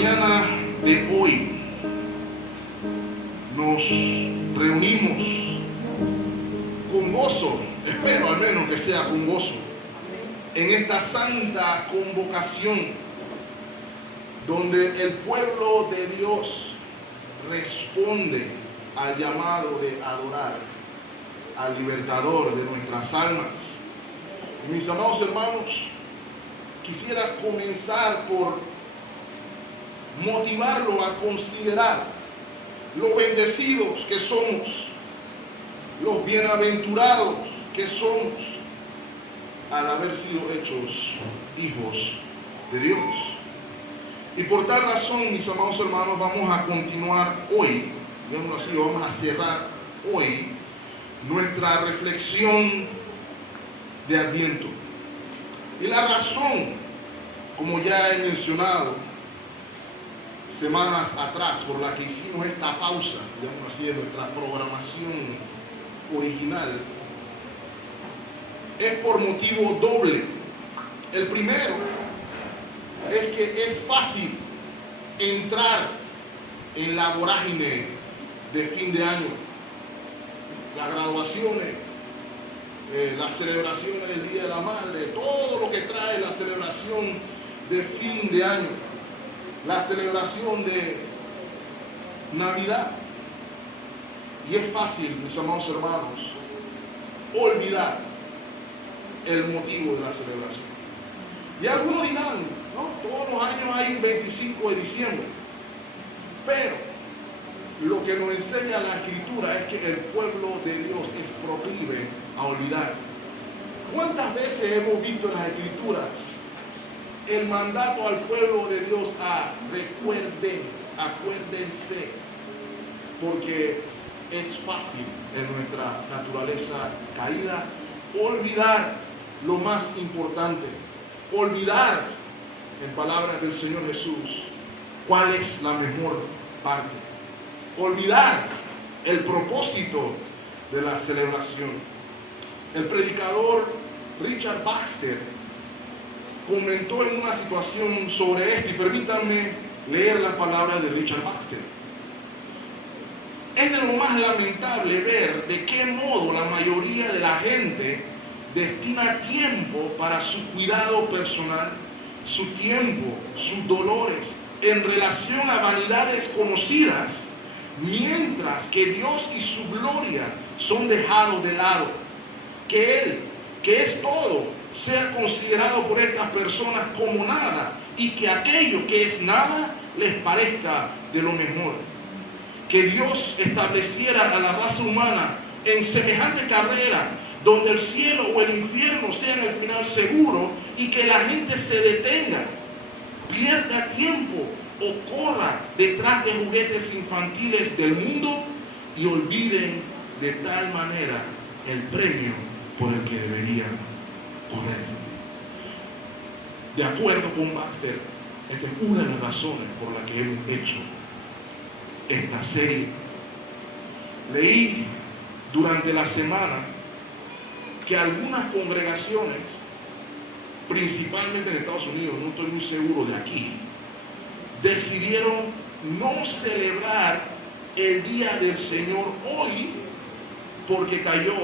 mañana de hoy nos reunimos con gozo, espero al menos que sea con gozo, en esta santa convocación donde el pueblo de Dios responde al llamado de adorar al libertador de nuestras almas. Mis amados hermanos, quisiera comenzar por motivarlo a considerar lo bendecidos que somos, los bienaventurados que somos al haber sido hechos hijos de Dios. Y por tal razón, mis amados hermanos, vamos a continuar hoy, digámoslo así, vamos a cerrar hoy nuestra reflexión de Adviento. Y la razón, como ya he mencionado semanas atrás, por la que hicimos esta pausa, digamos así, de nuestra programación original, es por motivo doble. El primero es que es fácil entrar en la vorágine de fin de año, las graduaciones, las celebraciones del Día de la Madre, todo lo que trae la celebración de fin de año, la celebración de Navidad. Y es fácil, mis amados hermanos, olvidar el motivo de la celebración. Y algunos dirán, ¿no? Todos los años hay un 25 de diciembre. Pero lo que nos enseña la Escritura es que el pueblo de Dios es proclive a olvidar. ¿Cuántas veces hemos visto en las Escrituras el mandato al pueblo de Dios a recuerden, acuérdense? Porque es fácil en nuestra naturaleza caída olvidar lo más importante, olvidar, en palabras del Señor Jesús, cuál es la mejor parte, olvidar el propósito de la celebración. El predicador Richard Baxter comentó en una situación sobre esto, y permítanme leer las palabras de Richard Baxter. Es de lo más lamentable ver de qué modo la mayoría de la gente destina tiempo para su cuidado personal, su tiempo, sus dolores, en relación a vanidades conocidas, mientras que Dios y su gloria son dejados de lado. Que Él, que es todo, sea considerado por estas personas como nada, y que aquello que es nada les parezca de lo mejor. Que Dios estableciera a la raza humana en semejante carrera, donde el cielo o el infierno sean el final seguro, y que la gente se detenga, pierda tiempo o corra detrás de juguetes infantiles del mundo y olviden de tal manera el premio por el que deberían correr. De acuerdo con Baxter, esta es una de las razones por las que hemos hecho esta serie. Leí durante la semana que algunas congregaciones, principalmente en Estados Unidos, no estoy muy seguro de aquí, decidieron no celebrar el Día del Señor hoy porque cayó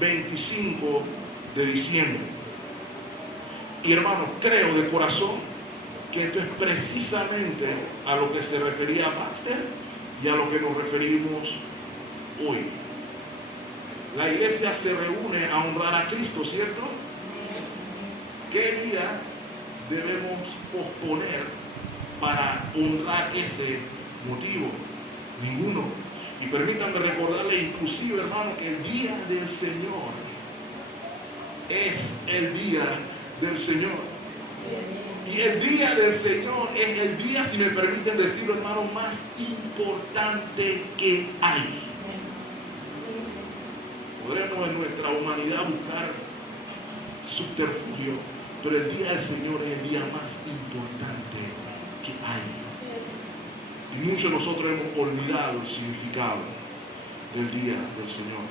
25 de diciembre. Y hermanos, creo de corazón que esto es precisamente a lo que se refería Baxter y a lo que nos referimos hoy. La iglesia se reúne a honrar a Cristo, ¿cierto? ¿Qué día debemos posponer para honrar ese motivo? Ninguno. Y permítanme recordarle inclusive, hermano, que el día del Señor es el día del Señor. Y el día del Señor es el día, si me permiten decirlo, hermano, más importante que hay. Podremos en nuestra humanidad buscar subterfugio, pero el día del Señor es el día más importante que hay. Y muchos de nosotros hemos olvidado el significado del día del Señor.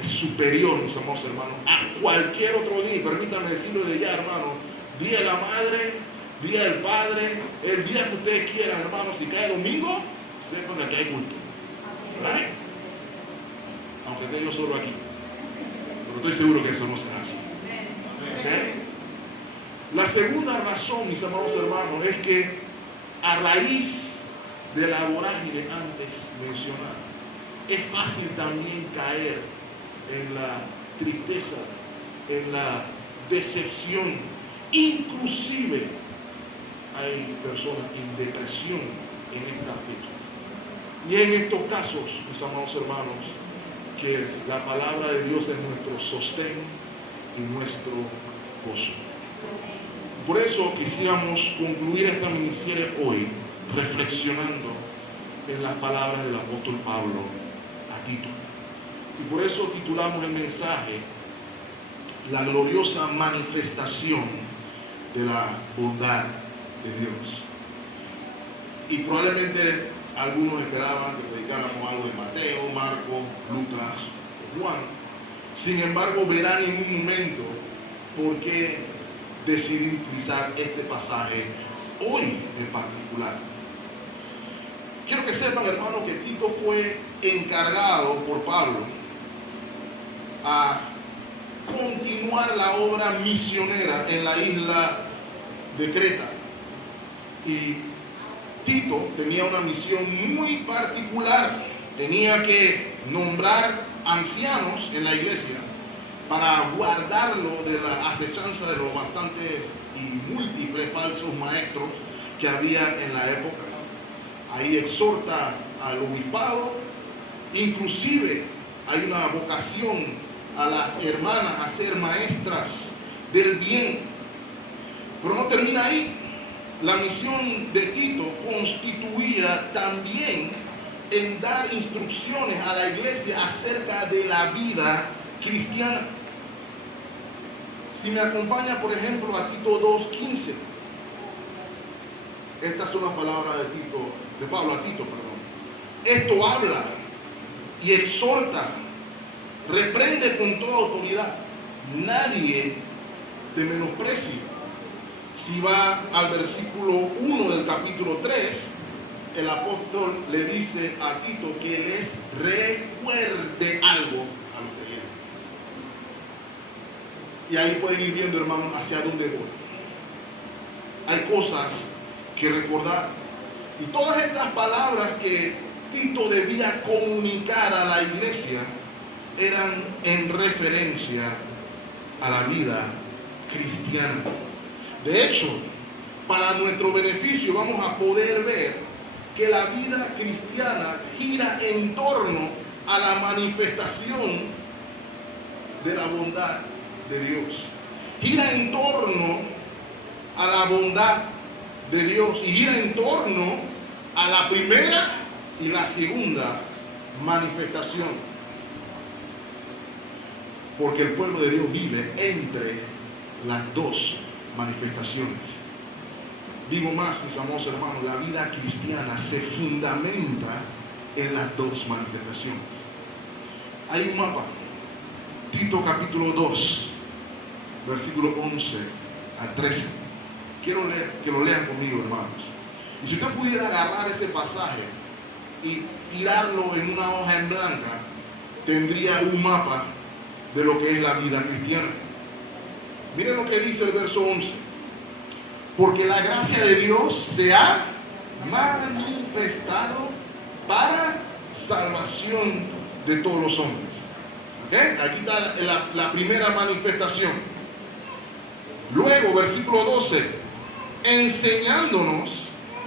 Es superior, mis amados hermanos, a cualquier otro día. Permítanme decirlo de ya, hermano. Día de la Madre, Día del Padre, el día que ustedes quieran, hermanos, si cae domingo, sepan que aquí hay culto. ¿Vale? Aunque esté yo solo aquí. Pero estoy seguro que eso no será así. ¿Okay? La segunda razón, mis amados hermanos, es que a raíz de la vorágine antes mencionada, es fácil también caer en la tristeza, en la decepción. Inclusive hay personas en depresión en estas fechas. Y en estos casos, mis amados hermanos, que la palabra de Dios es nuestro sostén y nuestro gozo. Por eso quisiéramos concluir esta miniserie hoy reflexionando en las palabras del apóstol Pablo a Tito. Y por eso titulamos el mensaje La gloriosa manifestación de la bondad de Dios. Y probablemente algunos esperaban que predicáramos algo de Mateo, Marcos, Lucas o Juan. Sin embargo, verán en un momento por qué decidí utilizar este pasaje hoy en particular. Quiero que sepan, hermanos, que Tito fue encargado por Pablo a continuar la obra misionera en la isla de Creta. Y Tito tenía una misión muy particular. Tenía que nombrar ancianos en la iglesia para guardarlo de la acechanza de los bastantes y múltiples falsos maestros que había en la época. Ahí exhorta al obispado, inclusive hay una vocación a las hermanas a ser maestras del bien. Pero no termina ahí. La misión de Tito constituía también en dar instrucciones a la iglesia acerca de la vida cristiana. Si me acompaña, por ejemplo, a Tito 2:15. Estas son las palabras de Pablo a Tito, perdón. Esto habla y exhorta, reprende con toda autoridad. Nadie te menosprecie. Si va al versículo 1 del capítulo 3, el apóstol le dice a Tito que les recuerde algo a los creyentes. Y ahí pueden ir viendo, hermanos, hacia dónde voy. Hay cosas que recordar. Y todas estas palabras que Tito debía comunicar a la iglesia eran en referencia a la vida cristiana. De hecho, para nuestro beneficio vamos a poder ver que la vida cristiana gira en torno a la manifestación de la bondad de Dios. Gira en torno a la bondad de Dios y gira en torno a la primera y la segunda manifestación. Porque el pueblo de Dios vive entre las dos manifestaciones. Digo más, mis amados hermanos, la vida cristiana se fundamenta en las dos manifestaciones. Hay un mapa, Tito capítulo 2, versículo 11 al 13. Quiero que lo lean conmigo, hermanos. Y si usted pudiera agarrar ese pasaje y tirarlo en una hoja en blanca, tendría un mapa de lo que es la vida cristiana. Miren lo que dice el verso 11. Porque la gracia de Dios se ha manifestado para salvación de todos los hombres. ¿Okay? Aquí está la primera manifestación. Luego, versículo 12. Enseñándonos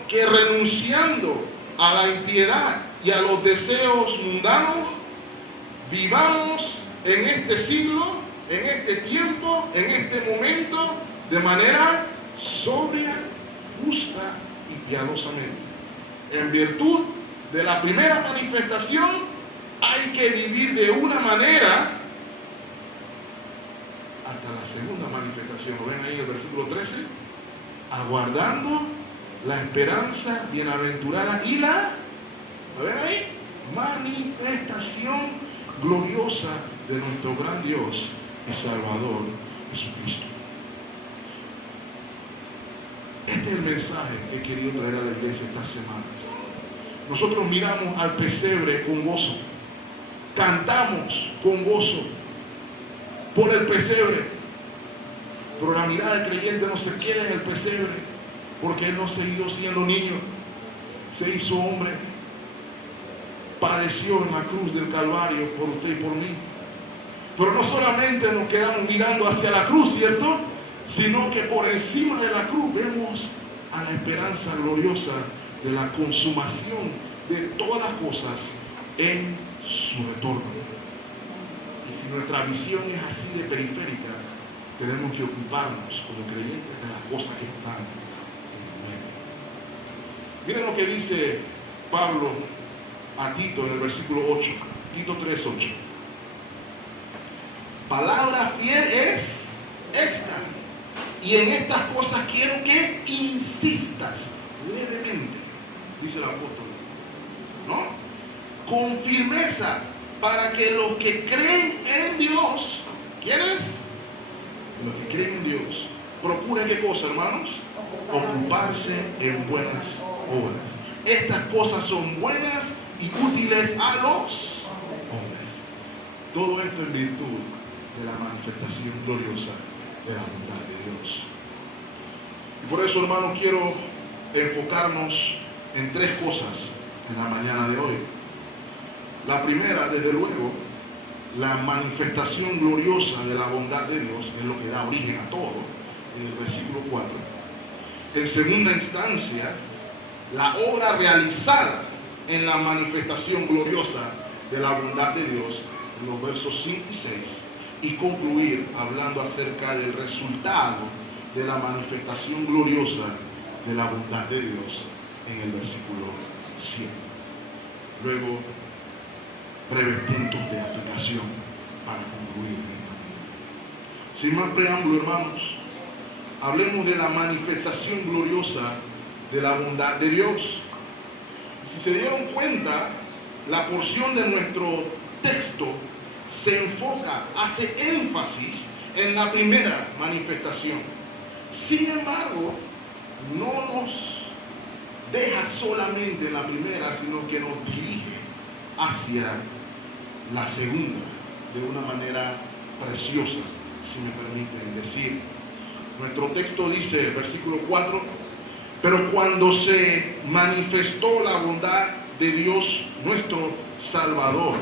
que renunciando a la impiedad y a los deseos mundanos, vivamos en este siglo, en este tiempo, en este momento, de manera sobria, justa y piadosamente. En virtud de la primera manifestación, hay que vivir de una manera hasta la segunda manifestación. ¿Lo ven ahí el versículo 13? Aguardando la esperanza bienaventurada y la, ¿lo ven ahí? Manifestación gloriosa de nuestro gran Dios y Salvador Jesucristo. este es el mensaje que he querido traer a la iglesia esta semana. Nosotros miramos al pesebre con gozo, cantamos con gozo por el pesebre, pero la mirada del creyente no se queda en el pesebre, porque Él no siguió siendo niño, se hizo hombre, padeció en la cruz del Calvario por usted y por mí. Pero no solamente nos quedamos mirando hacia la cruz, ¿cierto? Sino que por encima de la cruz vemos a la esperanza gloriosa de la consumación de todas las cosas en su retorno. Y si nuestra visión es así de periférica, tenemos que ocuparnos como creyentes de las cosas que están en medio. Miren lo que dice Pablo a Tito en el versículo 8, Tito 3:8. Palabra fiel es esta, y en estas cosas quiero que insistas levemente, dice el apóstol, ¿no? Con firmeza, para que los que creen en Dios, ¿quiénes? Los que creen en Dios, procuren ¿qué cosa, hermanos? Ocuparse en buenas obras. Estas cosas son buenas y útiles a los hombres. Todo esto en virtud de la manifestación gloriosa de la bondad de Dios. Y por eso, hermanos, quiero enfocarnos en tres cosas en la mañana de hoy. La primera, desde luego, la manifestación gloriosa de la bondad de Dios, que es lo que da origen a todo, en el versículo 4. En segunda instancia, la obra realizada en la manifestación gloriosa de la bondad de Dios, en los versos 5 y 6, y concluir hablando acerca del resultado de la manifestación gloriosa de la bondad de Dios en el versículo 7. Luego, breves puntos de aplicación para concluir. Sin más preámbulo, hermanos, hablemos de la manifestación gloriosa de la bondad de Dios. Si se dieron cuenta, la porción de nuestro texto se enfoca, hace énfasis en la primera manifestación. Sin embargo, no nos deja solamente en la primera, sino que nos dirige hacia la segunda de una manera preciosa, si me permiten decir. Nuestro texto dice, versículo 4, pero cuando se manifestó la bondad de Dios nuestro Salvador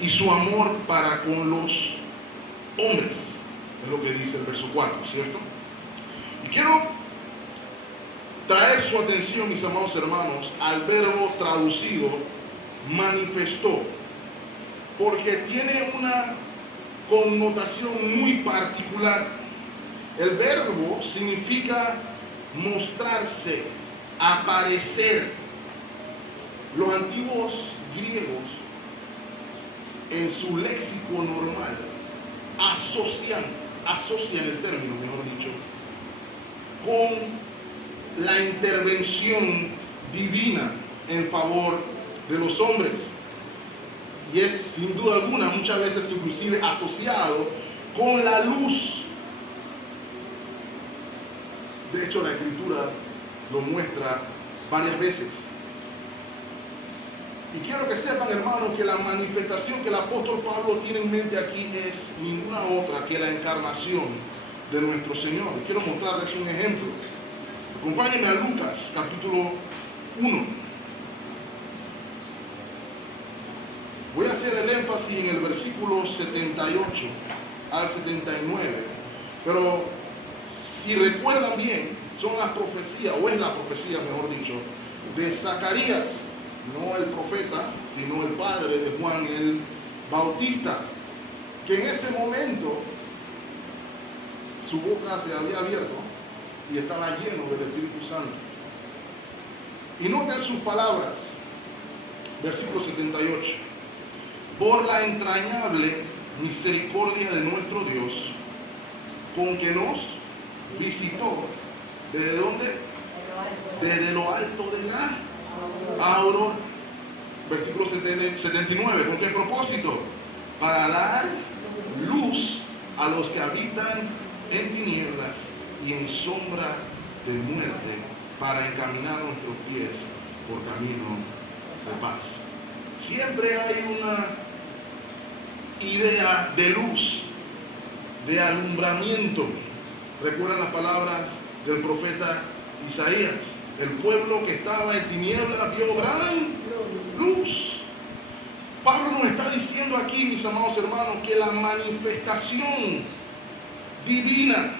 y su amor para con los hombres, es lo que dice el verso 4, ¿cierto? Y quiero traer su atención, mis amados hermanos, al verbo traducido manifestó, porque tiene una connotación muy particular. El verbo significa mostrarse, aparecer. Los antiguos griegos, en su léxico normal, asocian el término, mejor dicho, con la intervención divina en favor de los hombres. Y es sin duda alguna, muchas veces inclusive asociado con la luz. De hecho, la Escritura lo muestra varias veces. Y quiero que sepan, hermanos, que la manifestación que el apóstol Pablo tiene en mente aquí es ninguna otra que la encarnación de nuestro Señor. Y quiero mostrarles un ejemplo. Acompáñenme a Lucas, capítulo 1. Voy a hacer el énfasis en el versículo 78 al 79. Pero si recuerdan bien, son las profecías, o es la profecía, mejor dicho, de Zacarías. No el profeta, sino el padre de Juan el Bautista, que en ese momento su boca se había abierto y estaba lleno del Espíritu Santo. Y noten sus palabras, versículo 78. Por la entrañable misericordia de nuestro Dios, con que nos visitó, ¿desde dónde? Desde lo alto de la aurora. Versículo 79. ¿Con qué propósito? Para dar luz a los que habitan en tinieblas y en sombra de muerte para encaminar nuestros pies por camino de paz. Siempre hay una idea de luz, de alumbramiento. Recuerdan las palabras del profeta Isaías: el pueblo que estaba en tinieblas vio gran luz. Pablo nos está diciendo aquí, mis amados hermanos, que la manifestación divina,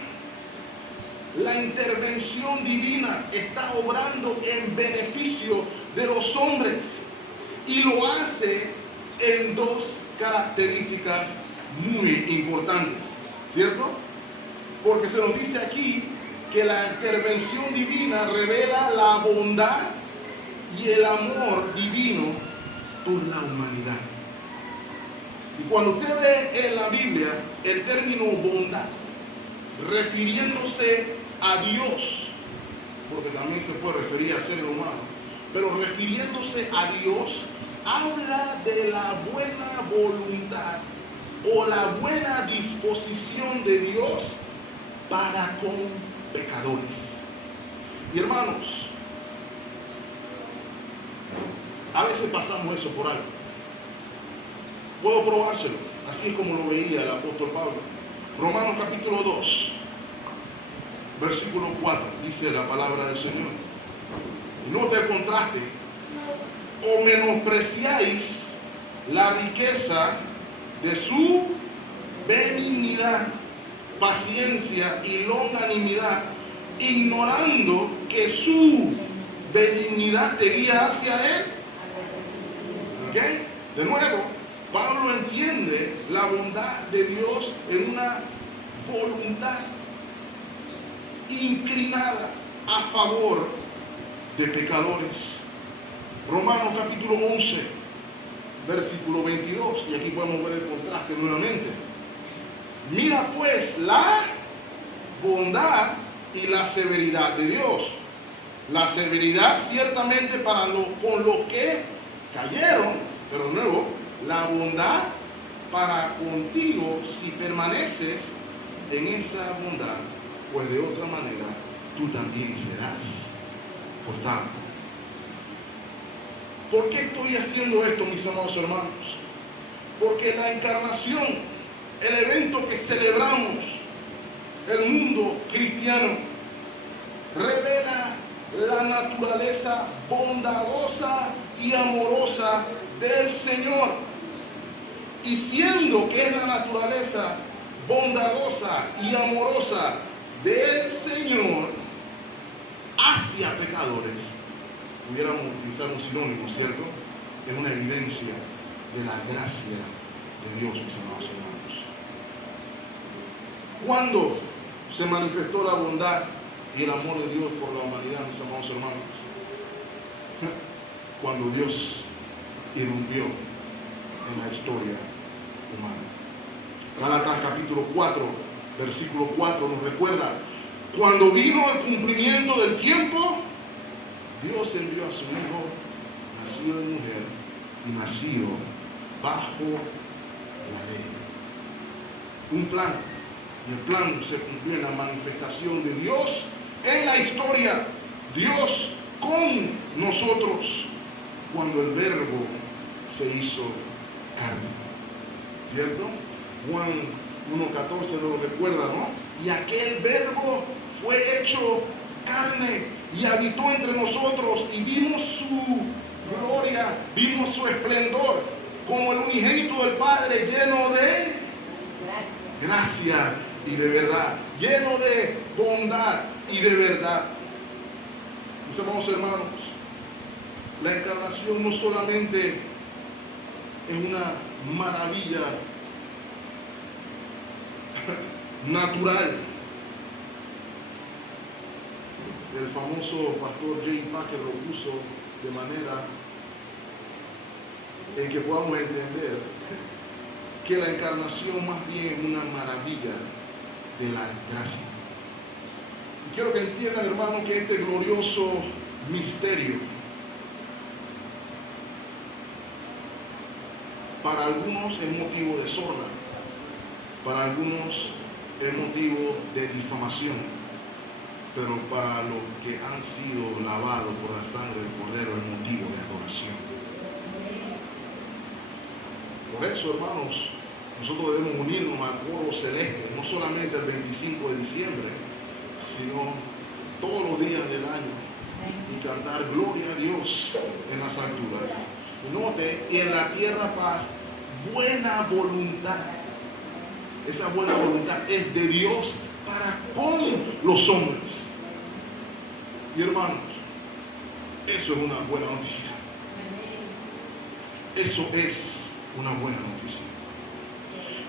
la intervención divina está obrando en beneficio de los hombres, y lo hace en dos características muy importantes, ¿cierto? Porque se nos dice aquí que la intervención divina revela la bondad y el amor divino por la humanidad. Y cuando usted ve en la Biblia el término bondad, refiriéndose a Dios, porque también se puede referir a seres humanos, pero refiriéndose a Dios, habla de la buena voluntad o la buena disposición de Dios para con pecadores. Y hermanos, a veces pasamos eso por alto. Puedo probárselo, así es como lo veía el apóstol Pablo. Romanos capítulo 2, versículo 4, dice la palabra del Señor. Y nota el contraste: o menospreciáis la riqueza de su benignidad, paciencia y longanimidad, ignorando que su benignidad te guía hacia Él. ¿Ok? De nuevo, Pablo entiende la bondad de Dios en una voluntad inclinada a favor de pecadores. Romanos capítulo 11, versículo 22, y aquí podemos ver el contraste nuevamente. Mira pues la bondad y la severidad de Dios. La severidad ciertamente para con los que cayeron, pero de nuevo, la bondad para contigo si permaneces en esa bondad, pues de otra manera tú también serás cortado. ¿Por qué estoy haciendo esto, mis amados hermanos? Porque la encarnación, el evento que celebramos, el mundo cristiano, revela la naturaleza bondadosa y amorosa del Señor. Y siendo que es la naturaleza bondadosa y amorosa del Señor hacia pecadores, pudiéramos utilizar un sinónimo, ¿cierto? Es una evidencia de la gracia de Dios, mis amados hermanos. ¿Cuándo se manifestó la bondad y el amor de Dios por la humanidad, mis amados hermanos? Cuando Dios irrumpió en la historia humana. Gálatas capítulo 4, versículo 4 nos recuerda: cuando vino el cumplimiento del tiempo, Dios envió a su Hijo, nacido de mujer y nacido bajo la ley. Un plan, y el plan se cumplió en la manifestación de Dios en la historia. Dios con nosotros, cuando el Verbo se hizo carne, ¿cierto? Juan 1:14 nos lo recuerda, ¿no? Y aquel Verbo fue hecho carne y habitó entre nosotros, y vimos su gloria, vimos su esplendor, como el unigénito del Padre, lleno de gracia y de verdad, lleno de bondad y de verdad. Mis amados hermanos, la encarnación no solamente es una maravilla natural. El famoso pastor J. Packer lo puso de manera en que podamos entender que la encarnación más bien es una maravilla de la gracia. Y quiero que entiendan, hermanos, que este glorioso misterio para algunos es motivo de sorna, para algunos es motivo de difamación, pero para los que han sido lavados por la sangre del Cordero es motivo de adoración. Por eso, hermanos, nosotros debemos unirnos al coro celeste, no solamente el 25 de diciembre, sino todos los días del año, y cantar gloria a Dios en las alturas. Y note, y en la tierra paz, buena voluntad. Esa buena voluntad es de Dios para con los hombres. Y hermanos, eso es una buena noticia. Eso es una buena noticia.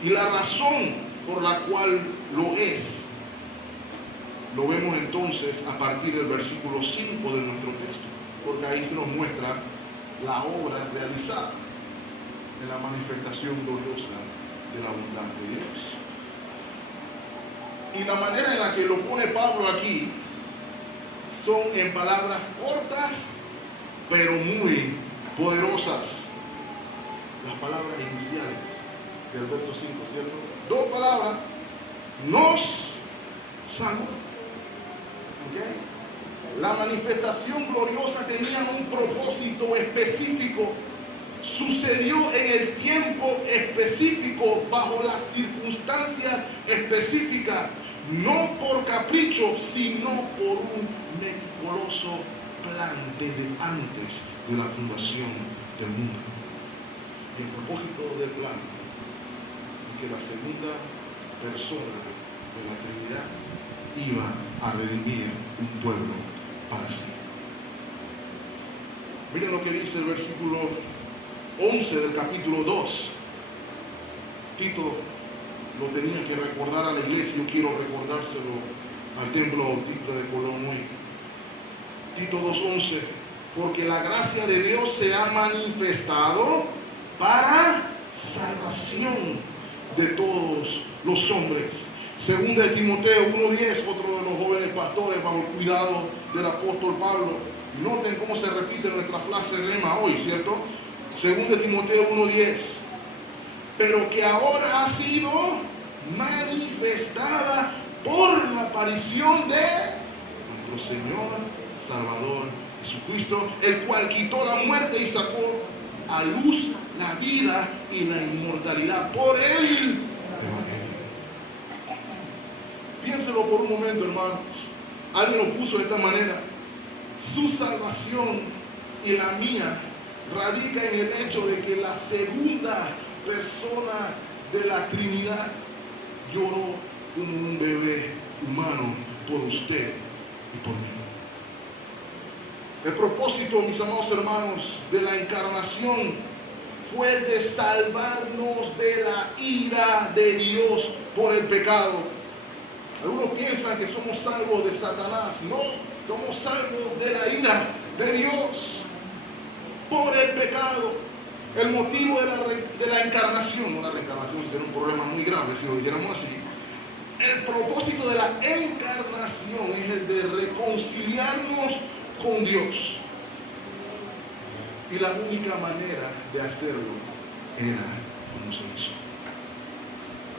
Y la razón por la cual lo es, lo vemos entonces a partir del versículo 5 de nuestro texto, porque ahí se nos muestra la obra realizada en la manifestación gloriosa de la bondad de Dios. Y la manera en la que lo pone Pablo aquí son en palabras cortas, pero muy poderosas. Las palabras iniciales del verso 5, ¿cierto? Dos palabras, nos salvó. ¿Okay? La manifestación gloriosa tenía un propósito específico. Sucedió en el tiempo específico, bajo las circunstancias específicas, no por capricho, sino por un meticuloso plan desde antes de la fundación del mundo. Y el propósito del plan es que la segunda persona de la Trinidad iba a redimir un pueblo para sí. Miren lo que dice el versículo 11 del capítulo 2. Tito lo tenía que recordar a la iglesia, yo quiero recordárselo al templo bautista de Colón hoy. Tito 2:11, porque la gracia de Dios se ha manifestado para salvación de todos los hombres. Segunda de Timoteo 1:10, otro de los jóvenes pastores bajo el cuidado del apóstol Pablo. Noten cómo se repite nuestra frase lema hoy, ¿cierto? Segunda de Timoteo 1:10, pero que ahora ha sido manifestada por la aparición de nuestro Señor Salvador Jesucristo, el cual quitó la muerte y sacó a luz la vida y la inmortalidad por el Evangelio. Piénselo por un momento, hermanos. Alguien lo puso de esta manera: su salvación y la mía radica en el hecho de que la segunda persona de la Trinidad lloró como un bebé humano por usted y por mí. El propósito, mis amados hermanos, de la encarnación fue de salvarnos de la ira de Dios por el pecado. Algunos piensan que somos salvos de Satanás. No, somos salvos de la ira de Dios por el pecado. El motivo de la encarnación, una reencarnación sería un problema muy grave si lo dijéramos así. El propósito de la encarnación es el de reconciliarnos con Dios. Y la única manera de hacerlo era como se hizo.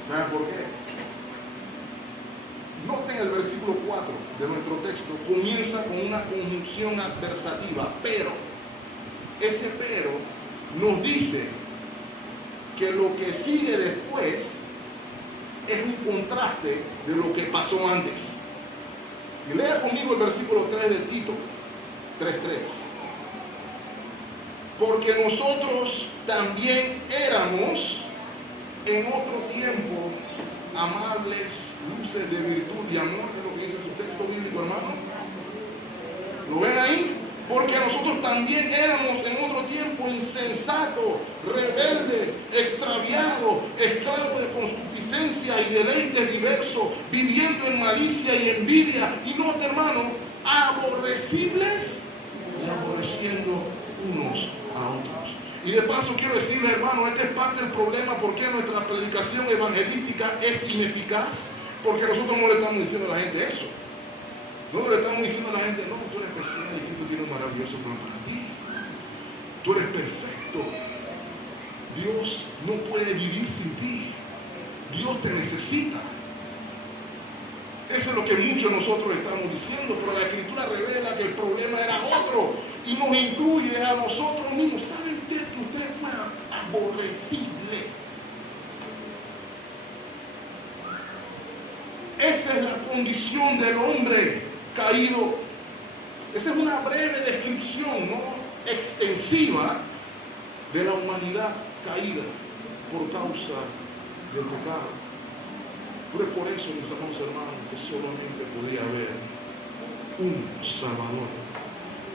¿Saben por qué? Noten el versículo 4 de nuestro texto. Comienza con una conjunción adversativa, pero. Ese pero nos dice que lo que sigue después es un contraste de lo que pasó antes. Y lea conmigo el versículo 3 de Tito 3:3. Porque nosotros también éramos en otro tiempo amables luces de virtud y amor, es lo que dice su texto bíblico, hermano. ¿Lo ven ahí? Porque nosotros también éramos en otro tiempo insensatos, rebeldes, extraviados, esclavos de concupiscencia y deleites diversos, viviendo en malicia y envidia, y no, hermano, aborrecibles y aborreciendo unos a otros. Y de paso quiero decirle, hermano, este es parte del problema por qué nuestra predicación evangelística es ineficaz, porque nosotros no le estamos diciendo a la gente eso. No le estamos diciendo a la gente: no, tú eres especial y Cristo tiene un maravilloso plan para ti. Tú eres perfecto. Dios no puede vivir sin ti. Dios te necesita. Eso es lo que muchos de nosotros estamos diciendo, pero la Escritura revela que el problema era otro y nos incluye a nosotros mismos. ¿Saben qué? Que usted fue aborrecible. Esa es la condición del hombre caído. Esa es una breve descripción, no extensiva, de la humanidad caída por causa del pecado. Pero es por eso, mis amados hermanos, que solamente podía haber un Salvador.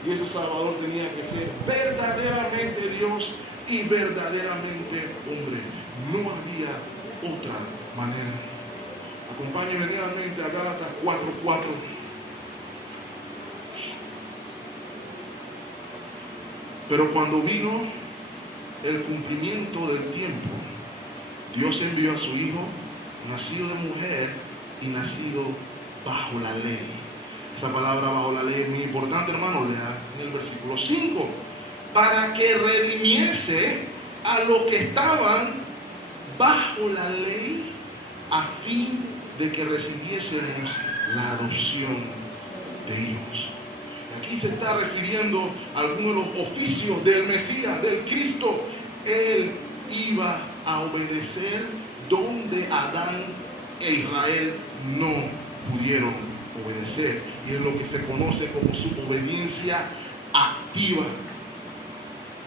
Y ese Salvador tenía que ser verdaderamente Dios y verdaderamente hombre. No había otra manera. Acompáñenme nuevamente a Gálatas 4:4. Pero cuando vino el cumplimiento del tiempo, Dios envió a su Hijo, nacido de mujer y nacido bajo la ley. Esa palabra bajo la ley es muy importante, hermano. Lea en el versículo 5. Para que redimiese a los que estaban bajo la ley, a fin de que recibiésemos la adopción de hijos. Aquí se está refiriendo a algunos de los oficios del Mesías, del Cristo. Él iba a obedecer donde Adán e Israel no pudieron obedecer. Y es lo que se conoce como su obediencia activa,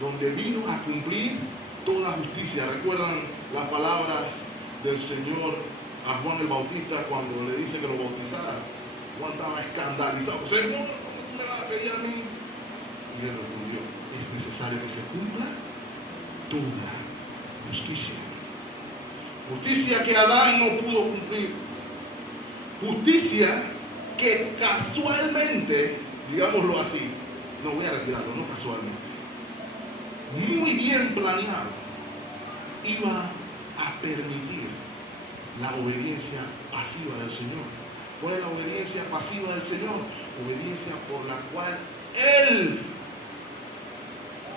donde vino a cumplir toda justicia. ¿Recuerdan las palabras del Señor a Juan el Bautista cuando le dice que lo bautizara? Juan estaba escandalizado. Señor, ¿cómo tú me vas a pedir a mí? Y él respondió: es necesario que se cumpla toda justicia. Justicia que Adán no pudo cumplir. Justicia que casualmente, digámoslo así, no voy a retirarlo, no casualmente, muy bien planeado, iba a permitir la obediencia pasiva del Señor. ¿Cuál es la obediencia pasiva del Señor? Obediencia por la cual Él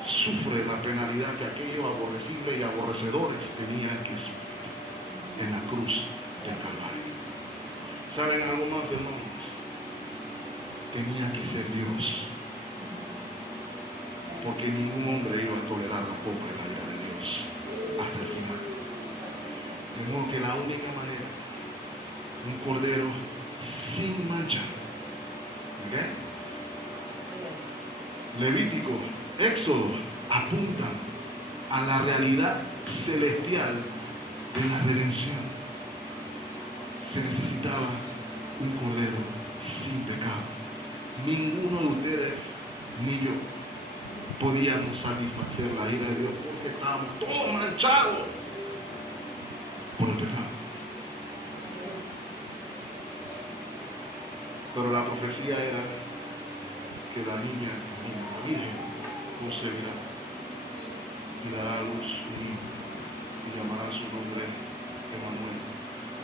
sufre la penalidad que aquellos aborrecibles y aborrecedores tenían que sufrir en la cruz del Calvario. ¿Saben algo más, hermanos? Tenía que ser Dios, porque ningún hombre iba a tolerar la poca de la ira de Dios hasta el final. De modo que la única manera, un cordero sin mancha. ¿Okay? Levítico, Éxodo apuntan a la realidad celestial de la redención. Se necesitaba un cordero sin pecado. Ninguno de ustedes ni yo podíamos satisfacer la ira de Dios porque estábamos todos manchados por el pecado. Pero la profecía era que la niña, la virgen, concebirá y dará a luz un hijo y llamará su nombre Emmanuel,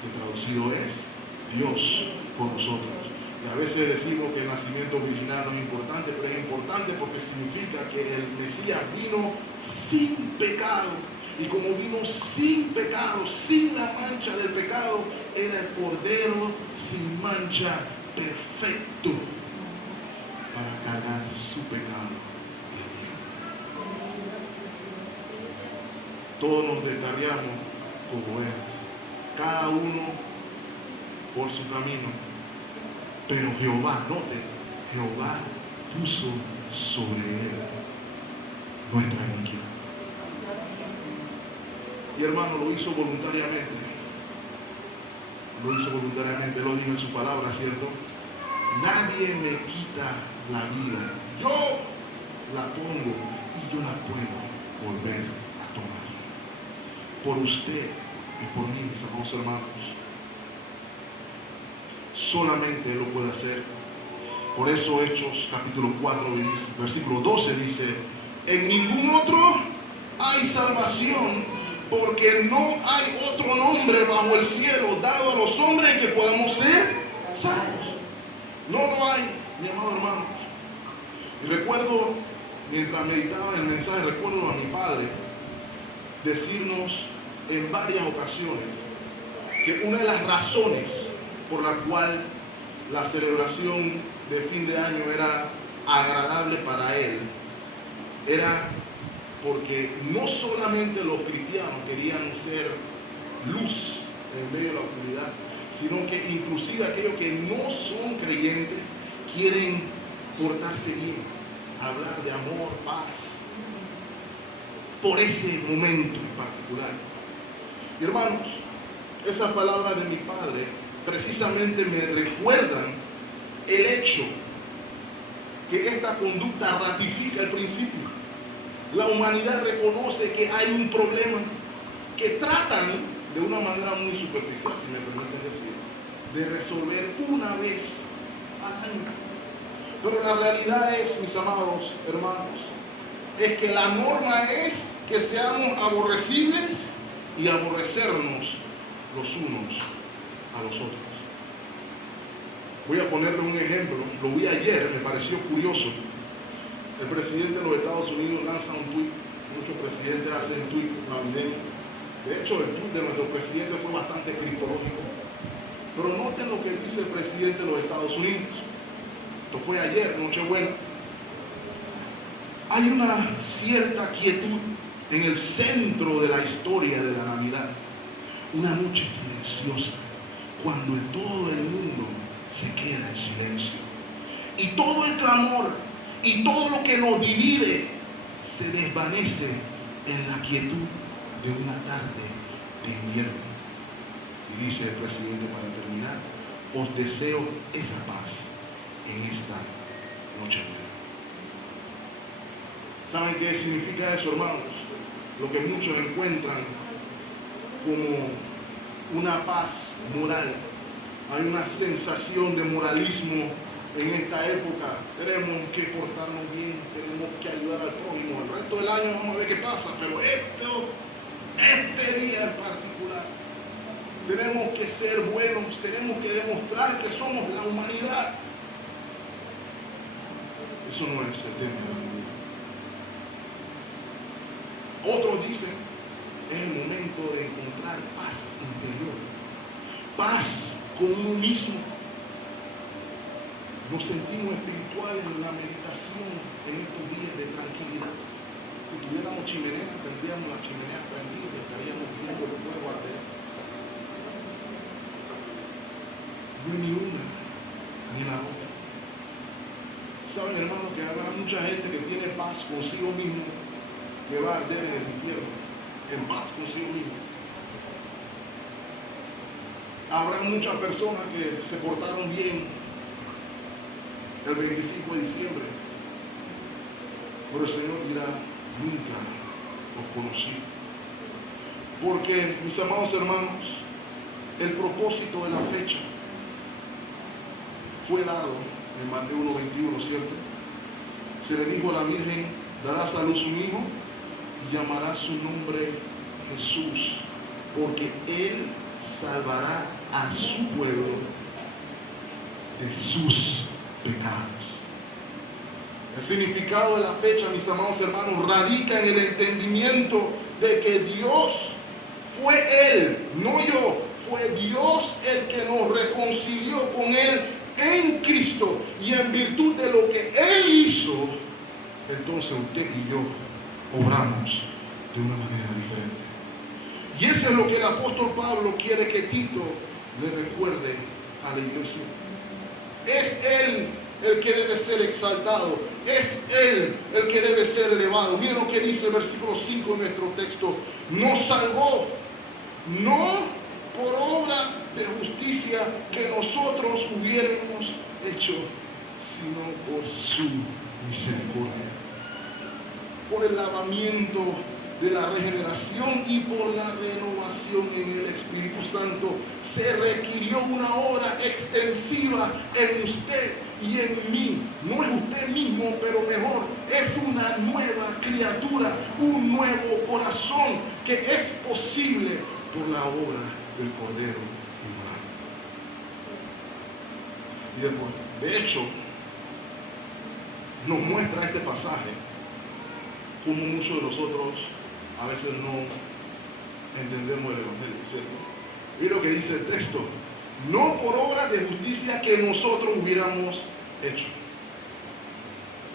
que traducido es Dios con nosotros. Y a veces decimos que el nacimiento virginal no es importante, pero es importante porque significa que el Mesías vino sin pecado. Y como vino sin pecado, sin la mancha del pecado, era el cordero sin mancha perfecto para cargar su pecado. Todos nos descarriamos como él, cada uno por su camino. Pero Jehová, note, Jehová puso sobre él nuestra iniquidad. Y hermano, lo hizo voluntariamente. Lo hizo voluntariamente, lo dijo en su palabra, ¿cierto? Nadie me quita la vida. Yo la pongo y yo la puedo volver a tomar. Por usted y por mí, mis amados hermanos. Solamente Él lo puede hacer. Por eso Hechos capítulo 4 versículo 12 dice: en ningún otro hay salvación, porque no hay otro nombre bajo el cielo dado a los hombres en que podamos ser salvos. No lo hay, mi amado hermano. Y recuerdo, mientras meditaba en el mensaje, recuerdo a mi padre decirnos en varias ocasiones que una de las razones por la cual la celebración de fin de año era agradable para él, era porque no solamente los cristianos querían ser luz en medio de la oscuridad, sino que inclusive aquellos que no son creyentes quieren portarse bien, hablar de amor, paz, por ese momento en particular. Y hermanos, esas palabras de mi padre precisamente me recuerdan el hecho que esta conducta ratifica el principio. La humanidad reconoce que hay un problema que tratan de una manera muy superficial, si me permiten decir, de resolver una vez al año. Pero la realidad es, mis amados hermanos, es que la norma es que seamos aborrecibles y aborrecernos los unos a los otros. Voy a ponerle un ejemplo. Lo vi ayer, me pareció curioso. El presidente de los Estados Unidos lanza un tuit. Muchos presidentes hacen tuit navideños. De hecho, el tuit de nuestro presidente fue bastante criptológico. Pero noten lo que dice el presidente de los Estados Unidos. Esto fue ayer, Nochebuena. Hay una cierta quietud en el centro de la historia de la Navidad. Una noche silenciosa, cuando todo el mundo se queda en silencio. Y todo el clamor y todo lo que nos divide se desvanece en la quietud de una tarde de invierno. Y dice el presidente para terminar, os deseo esa paz en esta noche. ¿Saben qué significa eso, hermanos? Lo que muchos encuentran como una paz moral. Hay una sensación de moralismo en esta época. Tenemos que portarnos bien, tenemos que ayudar al prójimo. El resto del año vamos a ver qué pasa, pero este día en particular tenemos que ser buenos, tenemos que demostrar que somos la humanidad. Eso no es el tema de la vida. Otros dicen, es el momento de encontrar paz interior, paz con uno mismo. Nos sentimos espirituales en la meditación en estos días de tranquilidad. Si tuviéramos chimenea, tendríamos la chimenea prendida, estaríamos viendo el fuego arder. No hay ni una ni la otra. Saben, hermanos, que habrá mucha gente que tiene paz consigo mismo, que va a arder en el infierno, en paz consigo mismo. Habrá muchas personas que se portaron bien el 25 de diciembre, pero el Señor dirá, nunca os conocí. Porque, mis amados hermanos, el propósito de la fecha fue dado en Mateo 1:21, ¿cierto? Se le dijo a la Virgen, darás a luz un hijo y llamará su nombre Jesús, porque Él salvará a su pueblo de sus pecados. El significado de la fecha, mis amados hermanos, radica en el entendimiento de que Dios fue Él, no yo, fue Dios el que nos reconcilió con Él en Cristo, y en virtud de lo que Él hizo, entonces usted y yo obramos de una manera diferente. Y eso es lo que el apóstol Pablo quiere que Tito le recuerde a la iglesia. Es Él el que debe ser exaltado, es Él el que debe ser elevado. Miren lo que dice el versículo 5 de nuestro texto: nos salvó no por obra de justicia que nosotros hubiéramos hecho, sino por su misericordia, por el lavamiento de la regeneración y por la renovación en el Espíritu Santo. Se requirió una obra extensiva en usted y en mí. No es usted mismo, pero mejor, es una nueva criatura, un nuevo corazón que es posible por la obra del Cordero inmolado. Y después, de hecho, nos muestra este pasaje como muchos de nosotros a veces no entendemos el Evangelio, ¿cierto? Mira lo que dice el texto: no por obras de justicia que nosotros hubiéramos hecho.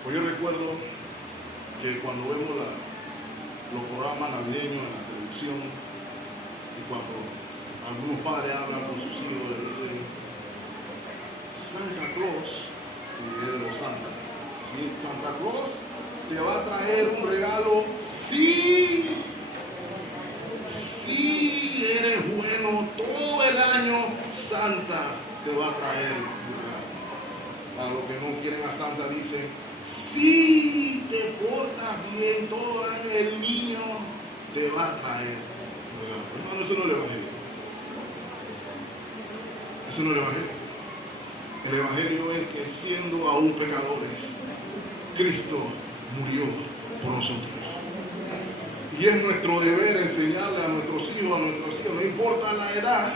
Pues yo recuerdo que cuando vemos los programas navideños en la televisión y cuando algunos padres hablan con sus hijos, les dicen: Santa Claus, si es de los Santas, si Santa Claus te va a traer un regalo si eres bueno todo el año. Santa te va a traer un regalo. Para los que no quieren a Santa, dicen: si te portas bien todo el año, el niño te va a traer un regalo. Hermano, eso no es el Evangelio. Eso no es el Evangelio. El Evangelio es que, siendo aún pecadores, Cristo murió por nosotros. Y es nuestro deber enseñarle a nuestros hijos, no importa la edad,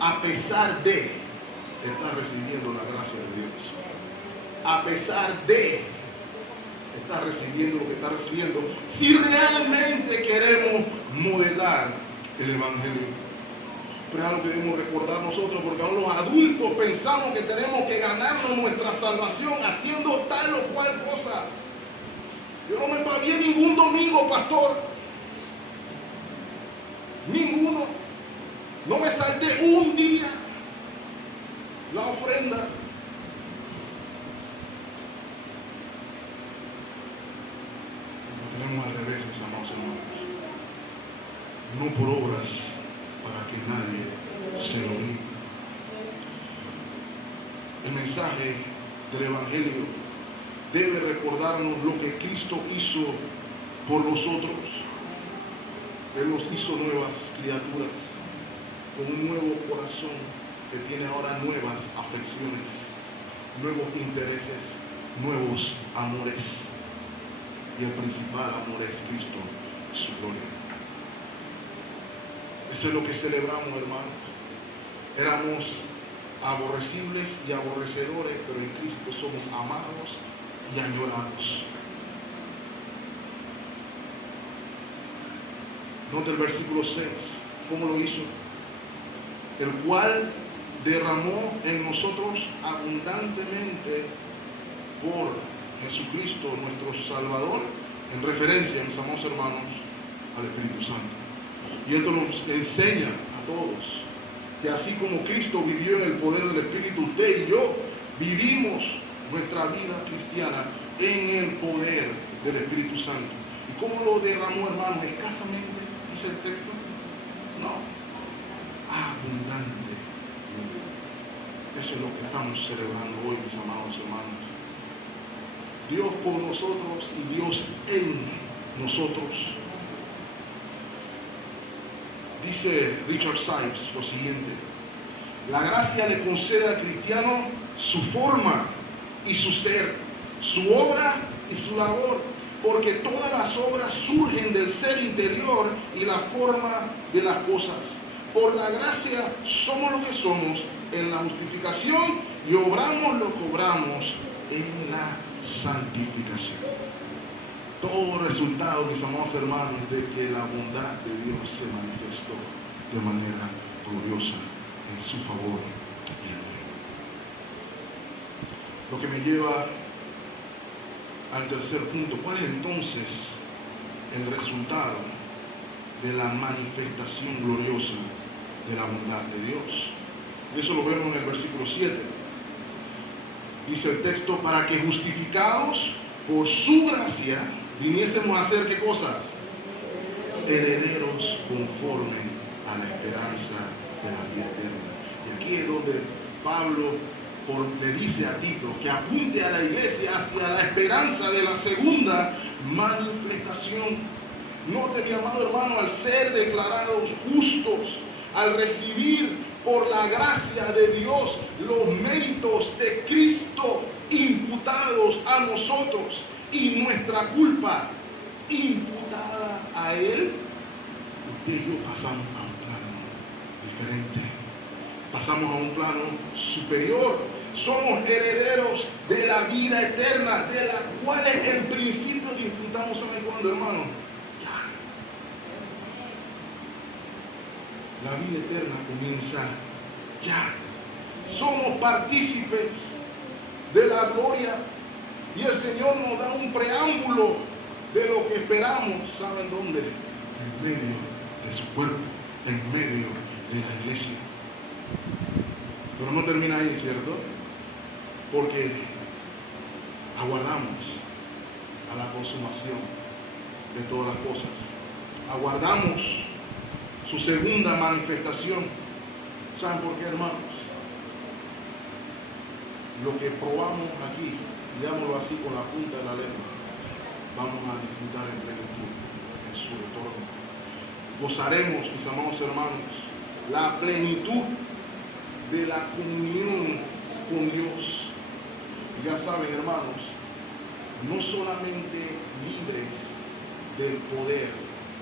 a pesar de estar recibiendo la gracia de Dios, a pesar de estar recibiendo lo que está recibiendo, si realmente queremos modelar el Evangelio. Pero es algo que debemos recordar nosotros, porque aún los adultos pensamos que tenemos que ganarnos nuestra salvación haciendo tal o cual cosa. Yo no me pagué ningún domingo, pastor. Ninguno. No me salté un día la ofrenda. Lo tenemos al revés, mis amados hermanos. No por obras, para que nadie se lo diga. El mensaje del Evangelio debe recordarnos lo que Cristo hizo por nosotros. Él nos hizo nuevas criaturas, con un nuevo corazón que tiene ahora nuevas afecciones, nuevos intereses, nuevos amores. Y el principal amor es Cristo, su gloria. Eso es lo que celebramos, hermanos. Éramos aborrecibles y aborrecedores, pero en Cristo somos amados y añorados. Nota el versículo 6, ¿cómo lo hizo? El cual derramó en nosotros abundantemente por Jesucristo nuestro Salvador, en referencia, mis amados hermanos, al Espíritu Santo. Y esto nos enseña a todos que así como Cristo vivió en el poder del Espíritu, usted y yo vivimos nuestra vida cristiana en el poder del Espíritu Santo. ¿Y cómo lo derramó, hermanos? Escasamente, dice el texto. No, abundante. Eso es lo que estamos celebrando hoy, mis amados hermanos. Dios por nosotros y Dios en nosotros. Dice Richard Sives lo siguiente: la gracia le concede al cristiano su forma y su ser, su obra y su labor, porque todas las obras surgen del ser interior y la forma de las cosas. Por la gracia somos lo que somos en la justificación y obramos lo que obramos en la santificación. Todo resultado, mis amados hermanos, de que la bondad de Dios se manifestó de manera gloriosa en su favor y en él. Lo que me lleva al tercer punto: ¿cuál es entonces el resultado de la manifestación gloriosa de la bondad de Dios? Eso lo vemos en el versículo 7. Dice el texto: para que justificados por su gracia viniésemos a ser, ¿qué cosa? Herederos conforme a la esperanza de la vida eterna. Y aquí es donde Pablo le dice a Tito que apunte a la iglesia hacia la esperanza de la segunda manifestación. Note, mi amado hermano, al ser declarados justos, al recibir por la gracia de Dios los méritos de Cristo imputados a nosotros y nuestra culpa imputada a Él, usted y yo pasamos a un plano diferente, pasamos a un plano superior. Somos herederos de la vida eterna, de la cual es el principio que disfrutamos. ¿Saben cuándo, hermano? Ya. La vida eterna comienza ya. Somos partícipes de la gloria y el Señor nos da un preámbulo de lo que esperamos. ¿Saben dónde? En medio de su cuerpo, en medio de la iglesia. Pero no termina ahí, ¿cierto? Porque aguardamos a la consumación de todas las cosas. Aguardamos su segunda manifestación. ¿Saben por qué, hermanos? Lo que probamos aquí, digámoslo así con la punta de la lengua, vamos a disfrutar en plenitud en su retorno. Gozaremos, mis amados hermanos, la plenitud de la comunión con Dios. Ya saben, hermanos, no solamente libres del poder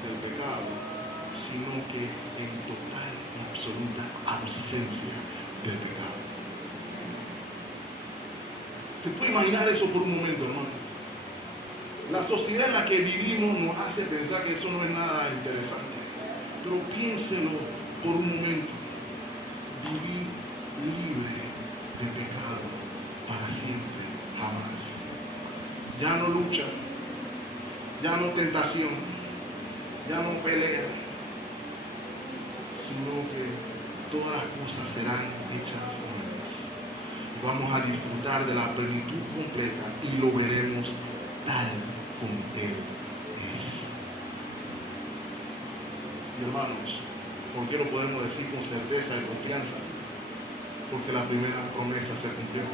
del pecado, sino que en total y absoluta ausencia del pecado. ¿Se puede imaginar eso por un momento, hermano? La sociedad en la que vivimos nos hace pensar que eso no es nada interesante. Pero piénselo por un momento. Vivir libre de pecado para siempre, jamás. Ya no lucha, ya no tentación, ya no pelea, sino que todas las cosas serán hechas nuevas. Vamos a disfrutar de la plenitud completa y lo veremos tal como Él es. Y hermanos, ¿por qué lo podemos decir con certeza y confianza? Porque la primera promesa se cumplió.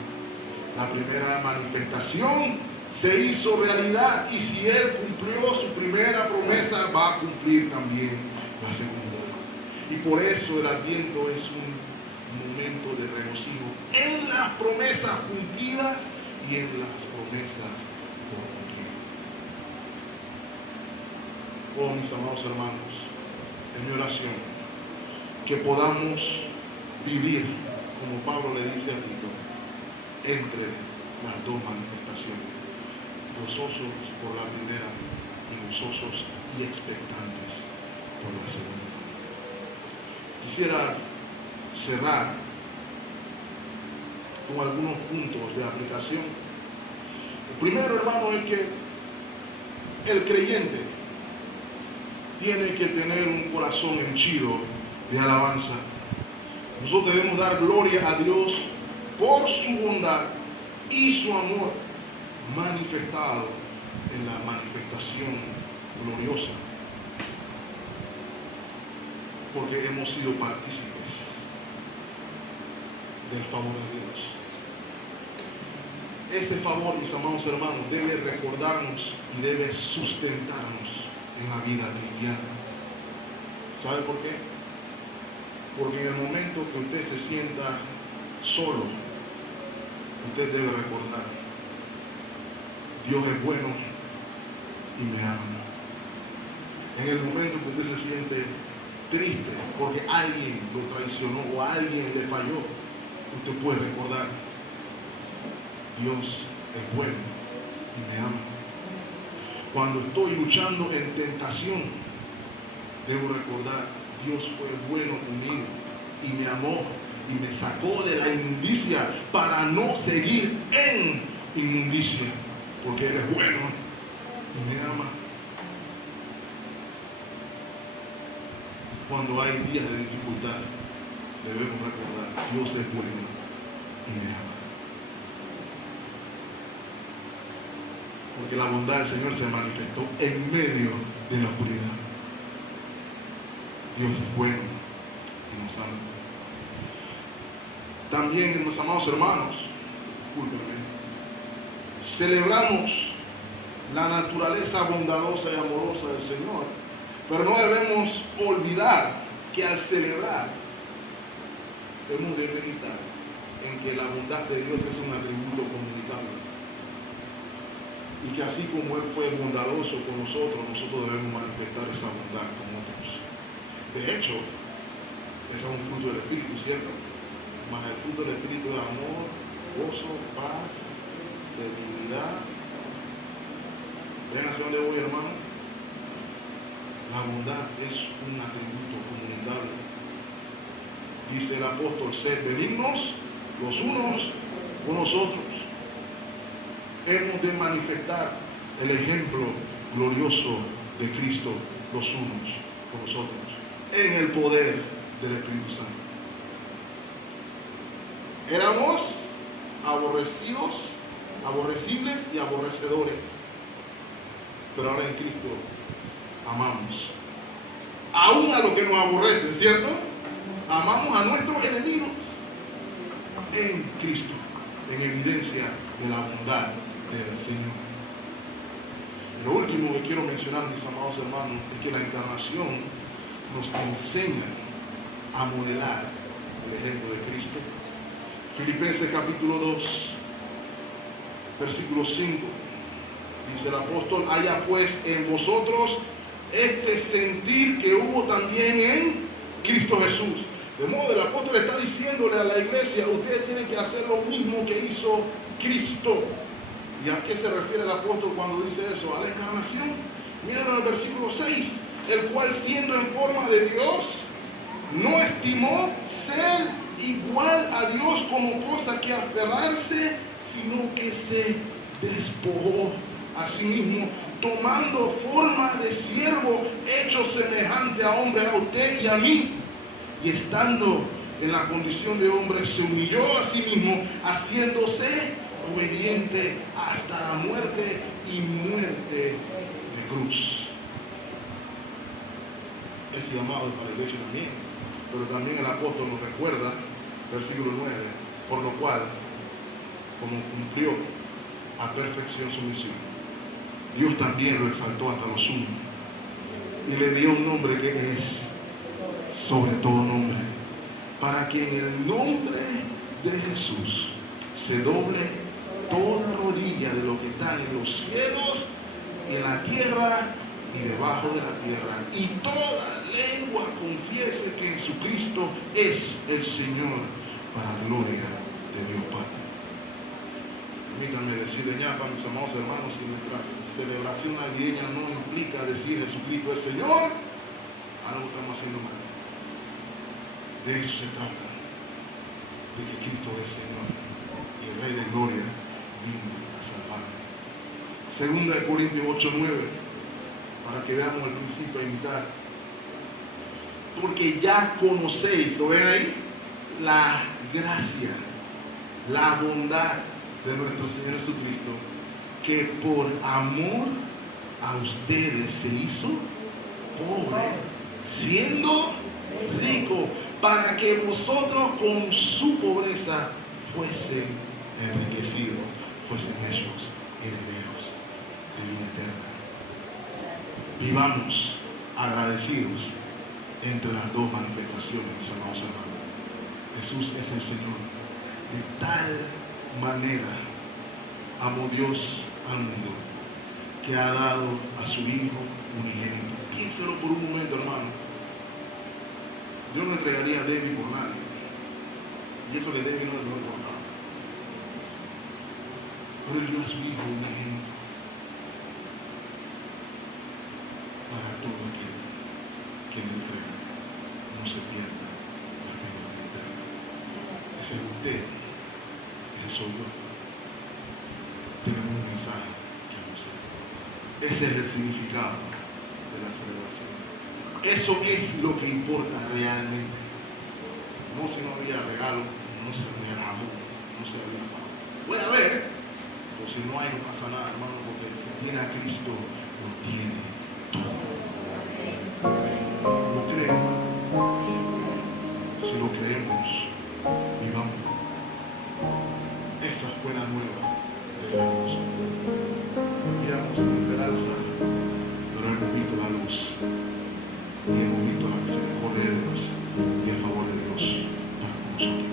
La primera manifestación se hizo realidad, y si Él cumplió su primera promesa, va a cumplir también la segunda. Y por eso el Adviento es un momento de regocijo en las promesas cumplidas y en las promesas por cumplir. Oh, mis amados hermanos, es mi oración que podamos vivir, como Pablo le dice a Tito, entre las dos manifestaciones, gozosos por la primera y gozosos y expectantes por la segunda. Quisiera cerrar con algunos puntos de aplicación. El primero, hermano, es que el creyente tiene que tener un corazón henchido de alabanza. Nosotros debemos dar gloria a Dios por su bondad y su amor manifestado en la manifestación gloriosa, porque hemos sido partícipes del favor de Dios. Ese favor, mis amados hermanos, debe recordarnos y debe sustentarnos en la vida cristiana. ¿Sabe por qué? Porque en el momento que usted se sienta solo, usted debe recordar: Dios es bueno y me ama. En el momento que usted se siente triste porque alguien lo traicionó o alguien le falló, usted puede recordar: Dios es bueno y me ama. Cuando estoy luchando en tentación, debo recordar: Dios fue bueno conmigo y me amó y me sacó de la inmundicia para no seguir en inmundicia, porque Él es bueno y me ama. Cuando hay días de dificultad, debemos recordar: Dios es bueno y me ama. Porque la bondad del Señor se manifestó en medio de la oscuridad. Dios es bueno y nos ama. También, mis amados hermanos, discúlpenme, celebramos la naturaleza bondadosa y amorosa del Señor, pero no debemos olvidar que al celebrar debemos de meditar en que la bondad de Dios es un atributo comunicable, y que así como Él fue bondadoso con nosotros, nosotros debemos manifestar esa bondad con otros. De hecho, ese es un fruto del Espíritu, ¿cierto? Mas el fruto del Espíritu es amor, gozo, paz, benignidad. ¿Ven hacia dónde voy, hermano? La bondad es un atributo comunicable. dice el apóstol, sed benignos los unos con los otros. Hemos de manifestar el ejemplo glorioso de Cristo los unos con los otros en el poder del Espíritu Santo. Éramos aborrecibles y aborrecedores, pero ahora en Cristo amamos aún a los que nos aborrecen, ¿cierto? Amamos a nuestros enemigos en Cristo, en evidencia de la bondad del Señor. Lo último que quiero mencionar, mis amados hermanos, es que la encarnación nos enseña a modelar el ejemplo de Cristo. Filipenses capítulo 2, versículo 5, dice el apóstol, haya pues en vosotros este sentir que hubo también en Cristo Jesús. De modo, el apóstol está diciéndole a la iglesia, ustedes tienen que hacer lo mismo que hizo Cristo. ¿Y a qué se refiere el apóstol cuando dice eso? A la encarnación. Miren en el versículo 6, el cual siendo en forma de Dios, no estimó ser igual a Dios como cosa que aferrarse, sino que se despojó a sí mismo, tomando forma de siervo, hecho semejante a hombre, a usted y a mí, y estando en la condición de hombre, se humilló a sí mismo, haciéndose obediente hasta la muerte y muerte de cruz. Es llamado para la iglesia también, pero también el apóstol nos recuerda, versículo 9, por lo cual, como cumplió a perfección su misión, Dios también lo exaltó hasta lo sumo y le dio un nombre que es sobre todo nombre, para que en el nombre de Jesús se doble toda rodilla de lo que están en los cielos y en la tierra y debajo de la tierra, y toda lengua confiese que Jesucristo es el Señor, para la gloria de Dios Padre. Permítanme decirle ya, para mis amados hermanos, que nuestra celebración navideña no implica decir Jesucristo es Señor, algo estamos haciendo mal. De eso se trata, de que Cristo es Señor y el Rey de Gloria vino a salvarme. Segunda de Corintios 8:9, para que veamos el principio a imitar. Porque ya conocéis, ¿lo ven ahí? La gracia, la bondad de nuestro Señor Jesucristo, que por amor a ustedes se hizo pobre, siendo rico, para que vosotros con su pobreza fuesen enriquecidos, fuesen hechos herederos de vida eterna. Vivamos agradecidos entre las dos manifestaciones, mis amados hermanos. Jesús es el Señor. De tal manera amó Dios al mundo que ha dado a su Hijo unigénito. Piénselo por un momento, hermano. Yo no entregaría a David por nadie. Y eso de David no le doy por nada. Pero él dio a su Hijo unigénito para todo aquel que le entrega, no se pierda, porque no le entrega. Ese es usted, ese soy yo. Tenemos un mensaje que anunciar. Ese es el significado de la celebración. Eso es lo que importa realmente. No si no había regalo, no se había amor, no se había amor. Puede haber, pero si no hay, no pasa nada, hermano, porque si tiene a Cristo, lo tiene todo. ¿Lo creo? Si lo creemos, vivamos. Esa es buena nueva de Dios. Queramos sin esperanza, pero el bonito la luz y el bonito la misericordia de Dios y el favor de Dios para con nosotros.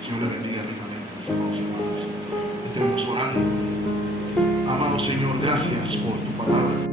Señor le bendiga ricamente, mis amados hermanos. Estemos orando. Amado Señor, gracias por tu palabra.